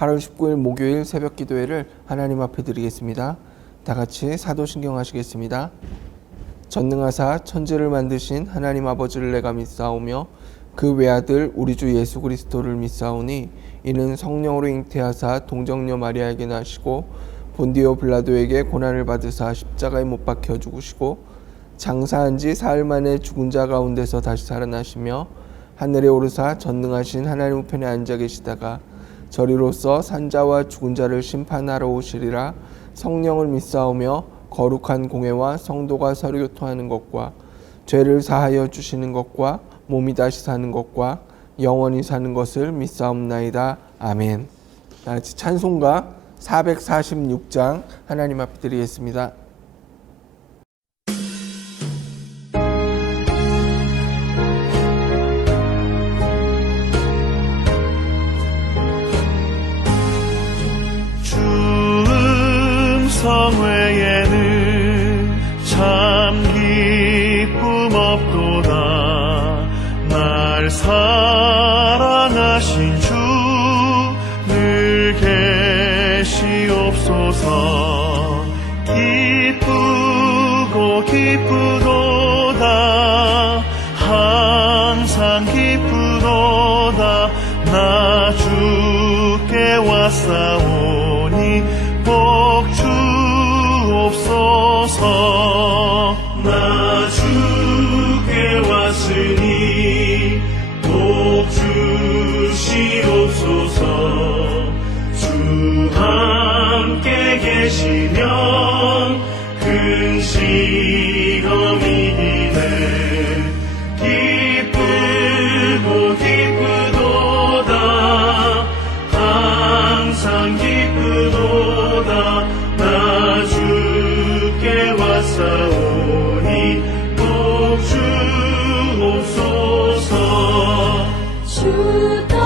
8월 19일 목요일 새벽 기도회를 하나님 앞에 드리겠습니다. 다 같이 사도신경 하시겠습니다. 전능하사 천지를 만드신 하나님 아버지를 내가 믿사오며 그 외아들 우리 주 예수 그리스도를 믿사오니 이는 성령으로 잉태하사 동정녀 마리아에게 나시고 본디오 빌라도에게 고난을 받으사 십자가에 못 박혀 죽으시고 장사한 지 사흘 만에 죽은 자 가운데서 다시 살아나시며 하늘에 오르사 전능하신 하나님 우편에 앉아 계시다가 저리로서 산자와 죽은 자를 심판하러 오시리라. 성령을 믿사오며 거룩한 공회와 성도가 서로 교통하는 것과 죄를 사하여 주시는 것과 몸이 다시 사는 것과 영원히 사는 것을 믿사옵나이다. 아멘. 다 같이 찬송가 446장 하나님 앞에 드리겠습니다. 성회에는 참 기쁨 없도다. 날 사랑하신 주 늘 계시옵소서. 기쁘고 기쁘도다. 항상 기쁘도다. 나 주께 왔사오니 복 주옵소서. 나 주께 왔으니 복 주시옵소서. 주 함께 계시면 근심이 이기네. 기쁘고 기쁘도다. 항상 기쁘도다. 나 주께 왔사오니 복 주옵소서. 주 떠나가시면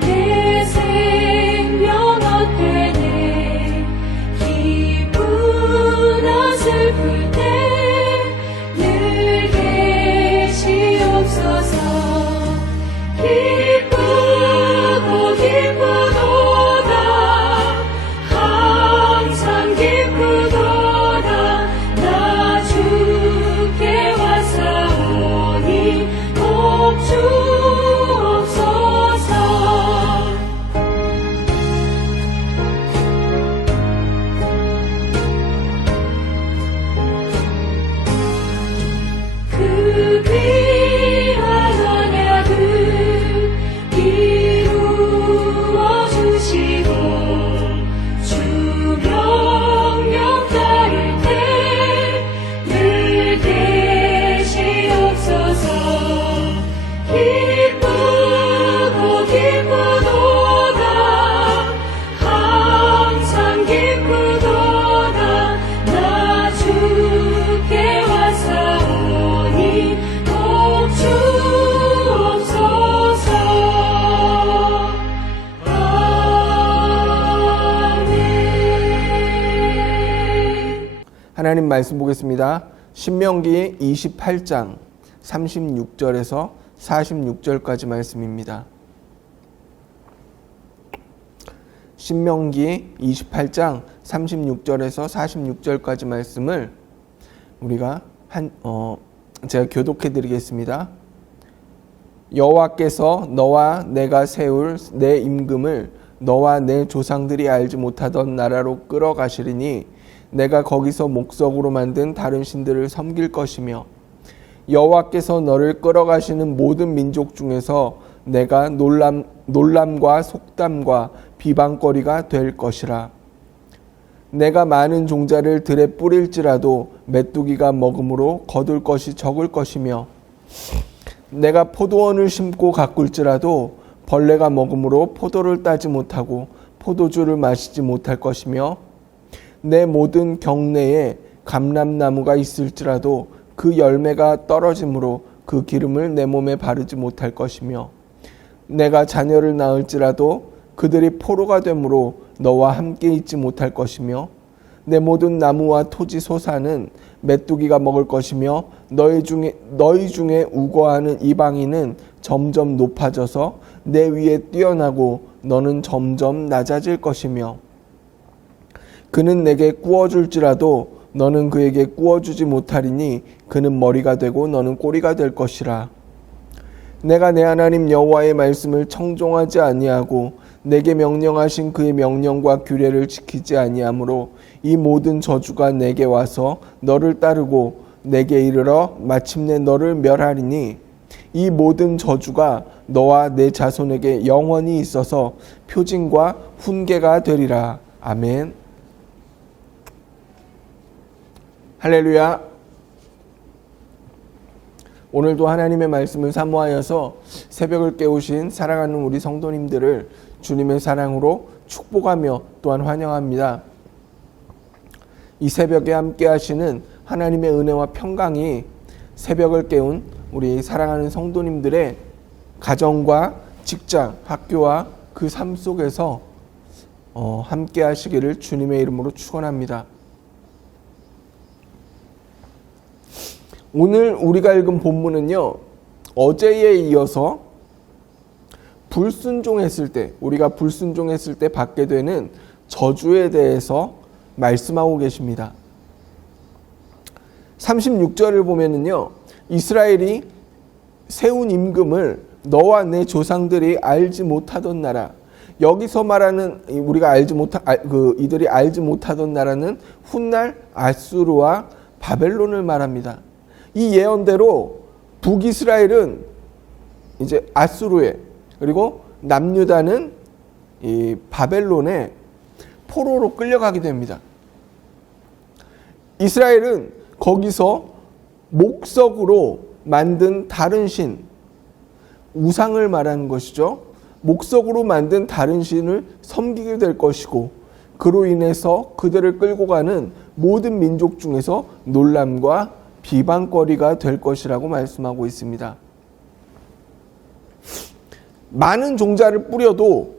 내 생명 어때네. 기쁘나 슬플 때 늘 계시옵소서. 기쁘고 기쁘도다. 항상 기쁘도다. 나 주께 왔사오니 복 주옵소서. 그 귀한 언약을 이루어 주시고 주 명령 따를 때 늘 계시옵소서. 기쁘고 기쁘도다. 항상 기쁘도다. 나 주께 왔사오니 복 주옵소서. 아멘. 하나님 말씀 보겠습니다. 신명기 28장 36절에서 46절까지 말씀입니다. 신명기 28장 36절에서 46절까지 말씀을 우리가 제가 교독해 드리겠습니다. 여호와께서 너와 내가 세울 내 임금을 너와 내 조상들이 알지 못하던 나라로 끌어가시리니 내가 거기서 목석으로 만든 다른 신들을 섬길 것이며 여호와께서 너를 끌어가시는 모든 민족 중에서 내가 놀람과 속담과 비방거리가 될 것이라. 내가 많은 종자를 들에 뿌릴지라도 메뚜기가 먹음으로 거둘 것이 적을 것이며 내가 포도원을 심고 가꿀지라도 벌레가 먹음으로 포도를 따지 못하고 포도주를 마시지 못할 것이며 내 모든 경내에 감람나무가 있을지라도 그 열매가 떨어짐으로 그 기름을 내 몸에 바르지 못할 것이며 내가 자녀를 낳을지라도 그들이 포로가 되므로 너와 함께 있지 못할 것이며 내 모든 나무와 토지 소사는 메뚜기가 먹을 것이며 너희 중에 우거하는 이방인은 점점 높아져서 내 위에 뛰어나고 너는 점점 낮아질 것이며 그는 내게 구워줄지라도 너는 그에게 구워주지 못하리니 그는 머리가 되고 너는 꼬리가 될 것이라. 내가 내 하나님 여호와의 말씀을 청종하지 아니하고 내게 명령하신 그의 명령과 규례를 지키지 아니하므로 이 모든 저주가 내게 와서 너를 따르고 내게 이르러 마침내 너를 멸하리니 이 모든 저주가 너와 내 자손에게 영원히 있어서 표징과 훈계가 되리라. 아멘. 할렐루야. 오늘도 하나님의 말씀을 사모하여서 새벽을 깨우신 사랑하는 우리 성도님들을 주님의 사랑으로 축복하며 또한 환영합니다. 이 새벽에 함께 하시는 하나님의 은혜와 평강이 새벽을 깨운 우리 사랑하는 성도님들의 가정과 직장, 학교와 그 삶 속에서 함께 하시기를 주님의 이름으로 축원합니다. 오늘 우리가 읽은 본문은요, 어제에 이어서 불순종했을 때, 우리가 불순종했을 때 받게 되는 저주에 대해서 말씀하고 계십니다. 36절을 보면은요, 이스라엘이 세운 임금을 너와 내 조상들이 알지 못하던 나라, 여기서 말하는 우리가 이들이 알지 못하던 나라는 훗날 아수르와 바벨론을 말합니다. 이 예언대로 북이스라엘은 이제 아수르에, 그리고 남유다는 이 바벨론에 포로로 끌려가게 됩니다. 이스라엘은 거기서 목석으로 만든 다른 신, 우상을 말하는 것이죠. 목석으로 만든 다른 신을 섬기게 될 것이고, 그로 인해서 그들을 끌고 가는 모든 민족 중에서 놀람과 비방거리가 될 것이라고 말씀하고 있습니다. 많은 종자를 뿌려도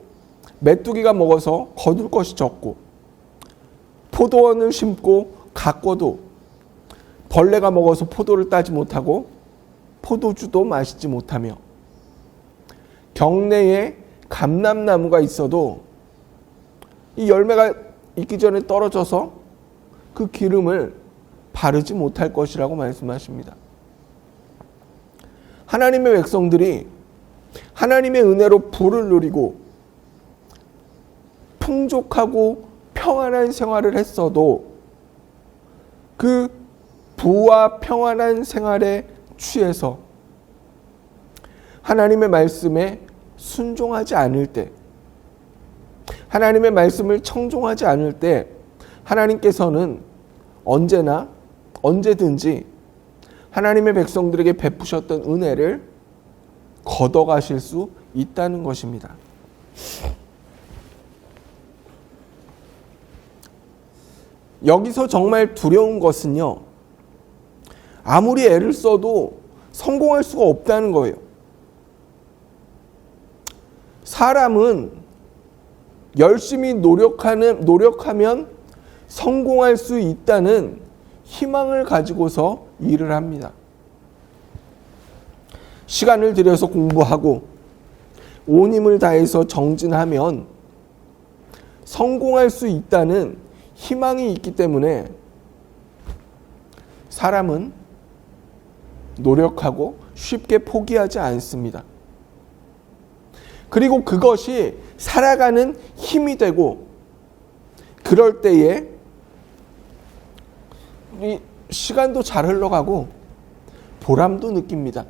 메뚜기가 먹어서 거둘 것이 적고, 포도원을 심고 가꿔도 벌레가 먹어서 포도를 따지 못하고 포도주도 마시지 못하며, 경내에 감람나무가 있어도 이 열매가 있기 전에 떨어져서 그 기름을 바르지 못할 것이라고 말씀하십니다. 하나님의 백성들이 하나님의 은혜로 부를 누리고 풍족하고 평안한 생활을 했어도 그 부와 평안한 생활에 취해서 하나님의 말씀에 순종하지 않을 때, 하나님의 말씀을 청종하지 않을 때 하나님께서는 언제든지 하나님의 백성들에게 베푸셨던 은혜를 걷어가실 수 있다는 것입니다. 여기서 정말 두려운 것은요, 아무리 애를 써도 성공할 수가 없다는 거예요. 사람은 열심히 노력하면 성공할 수 있다는 희망을 가지고서 일을 합니다. 시간을 들여서 공부하고 온 힘을 다해서 정진하면 성공할 수 있다는 희망이 있기 때문에 사람은 노력하고 쉽게 포기하지 않습니다. 그리고 그것이 살아가는 힘이 되고, 그럴 때에 이 시간도 잘 흘러가고 보람도 느낍니다.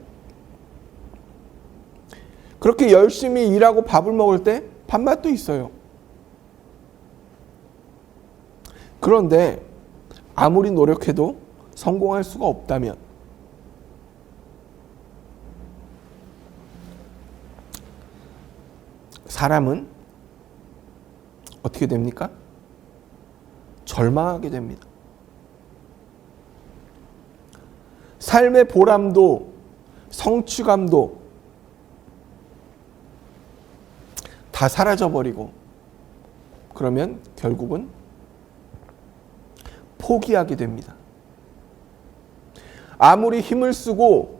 그렇게 열심히 일하고 밥을 먹을 때 밥맛도 있어요. 그런데 아무리 노력해도 성공할 수가 없다면 사람은 어떻게 됩니까? 절망하게 됩니다. 삶의 보람도 성취감도 다 사라져버리고, 그러면 결국은 포기하게 됩니다. 아무리 힘을 쓰고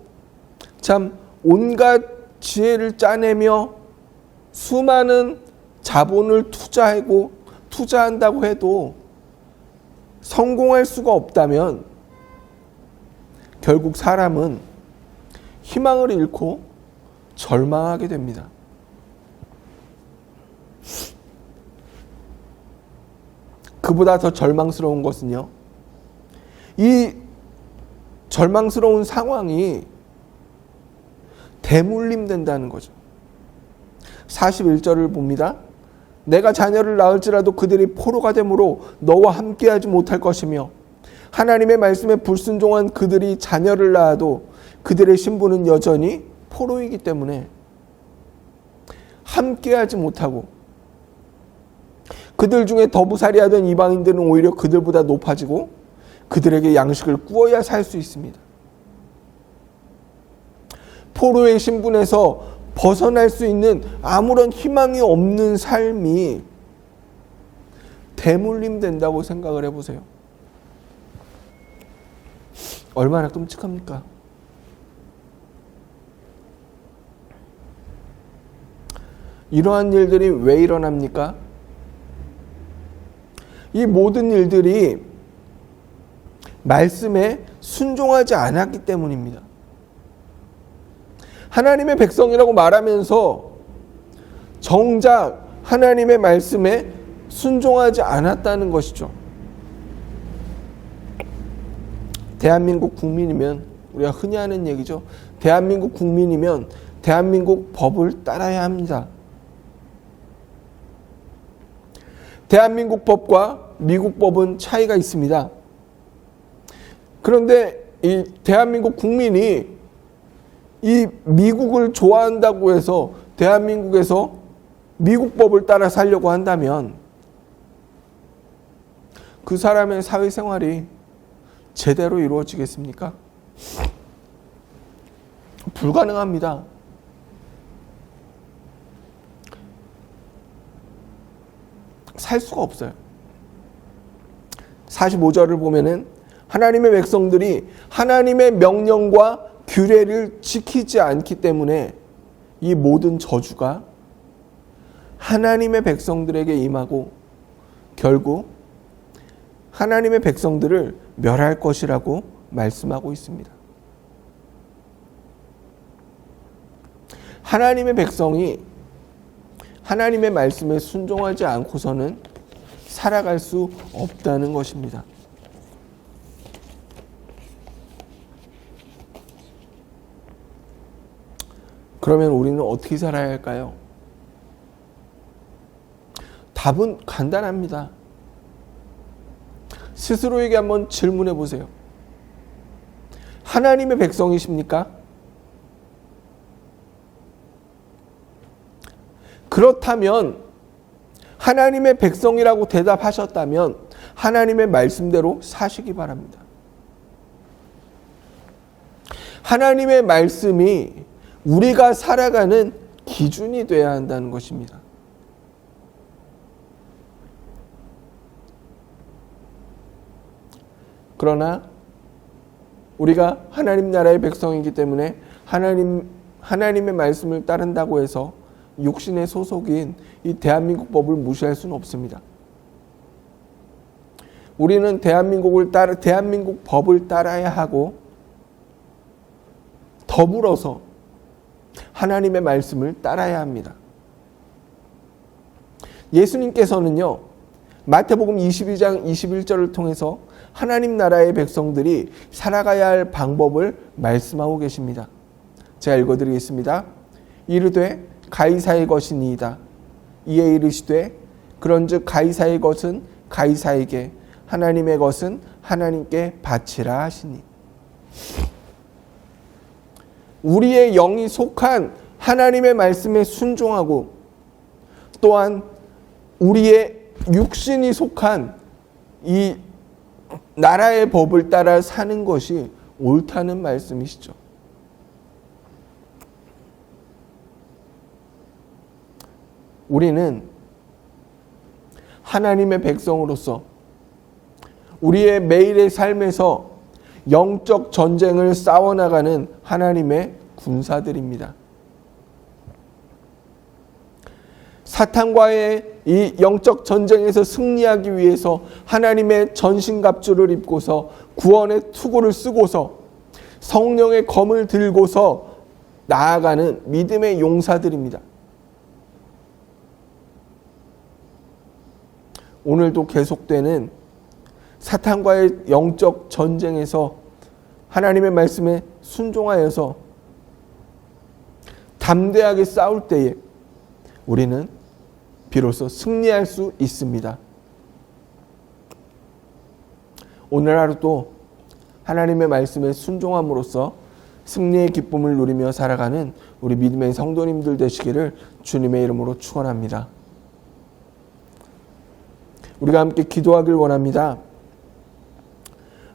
참 온갖 지혜를 짜내며 수많은 자본을 투자한다고 해도 성공할 수가 없다면 결국 사람은 희망을 잃고 절망하게 됩니다. 그보다 더 절망스러운 것은요, 이 절망스러운 상황이 대물림된다는 거죠. 41절을 봅니다. 내가 자녀를 낳을지라도 그들이 포로가 되므로 너와 함께하지 못할 것이며 하나님의 말씀에 불순종한 그들이 자녀를 낳아도 그들의 신부는 여전히 포로이기 때문에 함께하지 못하고, 그들 중에 더부살이하던 이방인들은 오히려 그들보다 높아지고 그들에게 양식을 구워야 살 수 있습니다. 포로의 신분에서 벗어날 수 있는 아무런 희망이 없는 삶이 대물림된다고 생각을 해보세요. 얼마나 끔찍합니까? 이러한 일들이 왜 일어납니까? 이 모든 일들이 말씀에 순종하지 않았기 때문입니다. 하나님의 백성이라고 말하면서 정작 하나님의 말씀에 순종하지 않았다는 것이죠. 대한민국 국민이면, 우리가 흔히 하는 얘기죠. 대한민국 국민이면 대한민국 법을 따라야 합니다. 대한민국 법과 미국 법은 차이가 있습니다. 그런데 이 대한민국 국민이 이 미국을 좋아한다고 해서 대한민국에서 미국 법을 따라 살려고 한다면 그 사람의 사회생활이 제대로 이루어지겠습니까? 불가능합니다. 살 수가 없어요. 45절을 보면은 하나님의 백성들이 하나님의 명령과 규례를 지키지 않기 때문에 이 모든 저주가 하나님의 백성들에게 임하고 결국 하나님의 백성들을 멸할 것이라고 말씀하고 있습니다. 하나님의 백성이 하나님의 말씀에 순종하지 않고서는 살아갈 수 없다는 것입니다. 그러면 우리는 어떻게 살아야 할까요? 답은 간단합니다. 스스로에게 한번 질문해 보세요. 하나님의 백성이십니까? 그렇다면 하나님의 백성이라고 대답하셨다면 하나님의 말씀대로 사시기 바랍니다. 하나님의 말씀이 우리가 살아가는 기준이 되어야 한다는 것입니다. 그러나 우리가 하나님 나라의 백성이기 때문에 하나님의 말씀을 따른다고 해서 육신의 소속인 이 대한민국 법을 무시할 수는 없습니다. 우리는 대한민국 법을 따라야 하고 더불어서 하나님의 말씀을 따라야 합니다. 예수님께서는요, 마태복음 22장 21절을 통해서 하나님 나라의 백성들이 살아가야 할 방법을 말씀하고 계십니다. 제가 읽어드리겠습니다. 이르되 가이사의 것이니이다. 이에 이르시되 그런즉 가이사의 것은 가이사에게, 하나님의 것은 하나님께 바치라 하시니. 우리의 영이 속한 하나님의 말씀에 순종하고 또한 우리의 육신이 속한 이 나라의 법을 따라 사는 것이 옳다는 말씀이시죠. 우리는 하나님의 백성으로서 우리의 매일의 삶에서 영적 전쟁을 싸워나가는 하나님의 군사들입니다. 사탄과의 이 영적 전쟁에서 승리하기 위해서 하나님의 전신갑주를 입고서 구원의 투구를 쓰고서 성령의 검을 들고서 나아가는 믿음의 용사들입니다. 오늘도 계속되는 사탄과의 영적 전쟁에서 하나님의 말씀에 순종하여서 담대하게 싸울 때에 우리는 비로소 승리할 수 있습니다. 오늘 하루도 하나님의 말씀에 순종함으로써 승리의 기쁨을 누리며 살아가는 우리 믿음의 성도님들 되시기를 주님의 이름으로 축원합니다. 우리가 함께 기도하길 원합니다.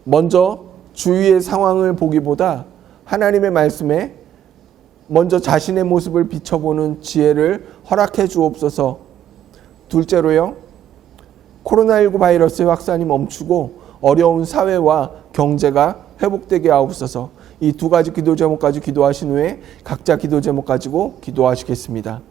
먼저 주위의 상황을 보기보다 하나님의 말씀에 먼저 자신의 모습을 비춰보는 지혜를 허락해 주옵소서. 둘째로요, 코로나19 바이러스의 확산이 멈추고 어려운 사회와 경제가 회복되게 하옵소서. 이 두 가지 기도 제목 가지고 기도하신 후에 각자 기도 제목 가지고 기도하시겠습니다.